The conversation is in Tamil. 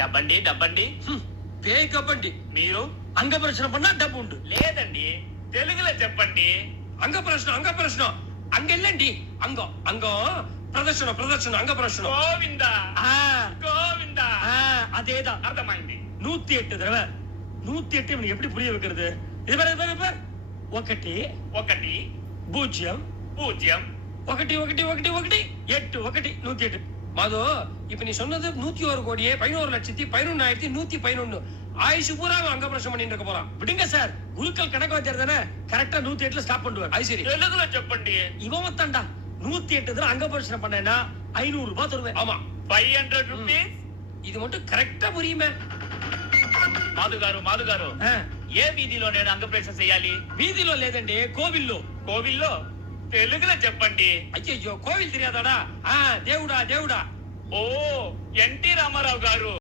డబ్బండి డబ్బండి. పేకబండి. మీరు అంగ ప్రశ్న పన్నా డబ్బు ఉండు. లేదండి, తెలుగులో చెప్పండి. అంగ ప్రశ్న అంగెళ్ళండి. అంగం ప్రదర్శన అంగ ప్రశ్న. గోవిందా గోవిందా. அதேதா అర్థమైంది. 108 தடவை 108 இவனுக்கு எப்படி புரிய வைக்கிறது? இது பாரு 1 ఒకటి 0 పూజ్యం 1 1 1 1 8 1 108. மாதோ இப்ப நீ சொன்னது 101 கோடியே 11,11,111 ஆயுசு பூரா அங்க பிரச்சனை பண்ணிட்டு இருக்க போறான். விடுங்க சார், குருக்கள் கணக்கு வச்சாரு தானே கரெக்டா 108ல ஸ்டாப் பண்ணுவார். அது சரி, తెలుగులో చెప్పండి. இவன் மத்தாண்டா 108 தடவை அங்க பிரச்சனை பண்ணேன்னா 500 ரூபாய் தருவேன். ஆமா, 500 రూపీస్. இது மட்டும் கரெக்டா புரியுமே. మాధు గారు ఏ వీధిలో నేను అంగప్రవేశం చేయాలి? వీధిలో లేదండి, కోవిల్లో. కోవిల్లో తెలుగులో చెప్పండి. అయ్యో, కోవిల్ తెలియదాడా? దేవుడా. ఓ, ఎన్టీ రామారావు గారు.